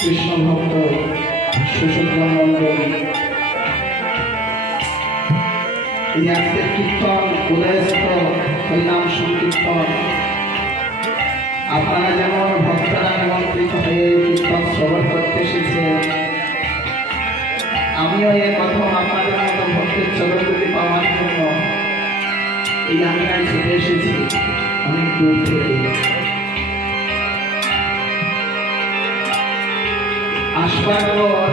কৃষ্ণ ভক্ত সুশোভন মন্ডল এই আজকের কীর্তন উদয়স্থ হরিনাম সংকীর্তন আপনারা যেমন ভক্তরা নিমন্ত্রিত হয়ে কীর্তন শ্রবণ করতে এসেছে, আমিও এই প্রথম আপনাদের মতো ভক্তের চরণগুলি পাওয়ার জন্য এই আঙ্গায় ছুটে এসেছি অনেক দূর থেকে। আসবার পর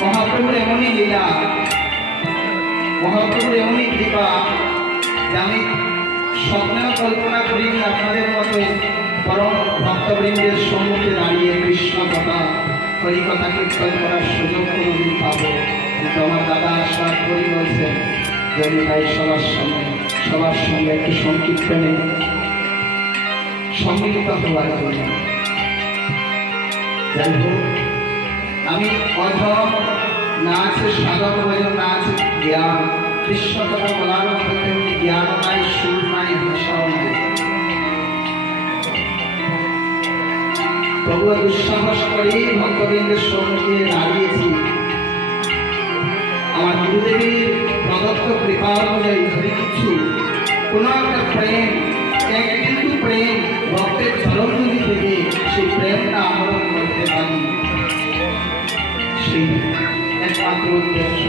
মহাপ্রভুর এমনই লীলা, মহাপ্রভুর এমনই কৃপা যে আমি স্বপ্নেও কল্পনা করিনি আপনাদের মতো পরম ভক্তবৃন্দের সম্মুখে দাঁড়িয়ে কৃষ্ণ কথা হরিকথা কীর্তন করার সুযোগ কোনোদিন পাবো। কিন্তু আমার দাদা আসবার করি বলছেন যে আমি তাই সবার সঙ্গে একটু সংকীর্তনে সম্মিলিত হওয়ার জন্য। যাই হোক, আমি অধম না আছে সাধক ভজন, না আছে জ্ঞান। কৃষ্ণ কথা বলার মতো তেমনি জ্ঞান নাই, সুর নাই, ভাষাও নাই। প্রভু দুঃসাহস করেই ভক্তবৃন্দের সম্মুখে দাঁড়িয়েছি। আমার গুরুদেবীর প্রদত্ত কৃপা অনুযায়ী যদি কিছু কোনো একটা প্রেম, এক কিন্তু প্রেম ভক্তের চরণগুলি থেকে সেই প্রেমটা আহরণ করতে পারি, সেই একমাত্র উদ্দেশ্য।